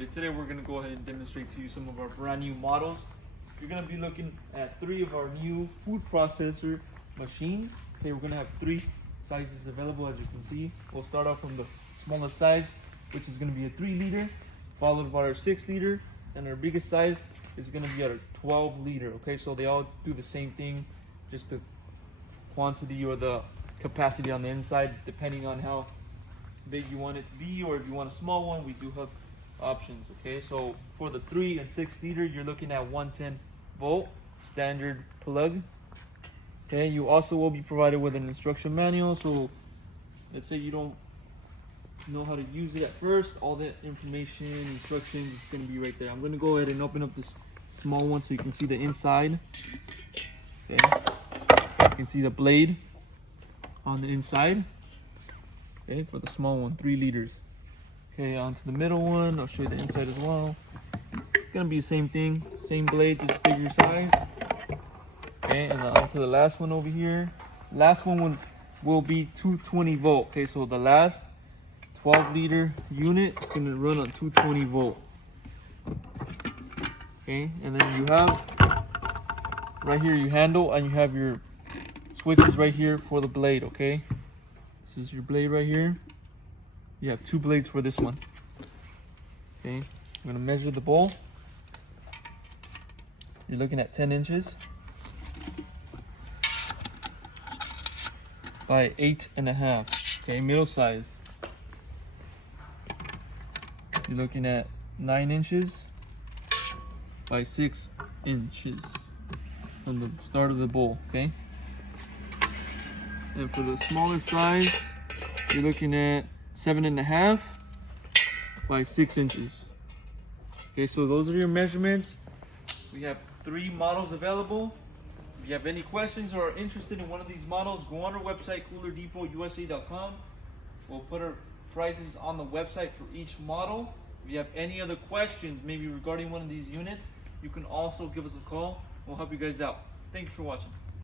everybody. Today we're going to go ahead and demonstrate to you some of our brand new models. You're going to be looking at 3 of our new food processor machines. Okay, we're going to have 3 sizes available, as you can see. We'll start off from the smallest size, which is going to be a 3 liter, followed by our 6 liter, and our biggest size is going to be at a 12 liter. Okay, so they all do the same thing, just the quantity or the capacity on the inside, depending on how big you want it to be, or if you want a small one, we do have options. Okay, so for the 3 and 6 liter, you're looking at 110 volt standard plug. Okay, you also will be provided with an instruction manual, so let's say you don't know how to use it at first, all that information, instructions is going to be right there. I'm going to go ahead and open up this small one so you can see the inside. Okay, you can see the blade on the inside. Okay, for the small one, 3 liters. Okay, on to the middle one, I'll show you the inside as well. It's gonna be the same thing, same blade, just bigger size. Okay, and on to the last one over here. Last one will be 220 volt. Okay, so the last 12 liter unit is gonna run on 220 volt. Okay, and then you have right here your handle, and you have your switches right here for the blade. Okay, this is your blade right here. You have 2 blades for this one. Okay, I'm gonna measure the bowl. You're looking at 10 inches by 8.5. Okay, middle size. You're looking at 9 inches by 6 inches on the start of the bowl. Okay, and for the smallest size, you're looking at 7.5 by 6 inches. Okay, so those are your measurements. We have 3 models available. If you have any questions or are interested in one of these models, go on our website, coolerdepot.usa.com. We'll put our prices on the website for each model. If you have any other questions, maybe regarding one of these units, you can also give us a call. We'll help you guys out. Thank you for watching.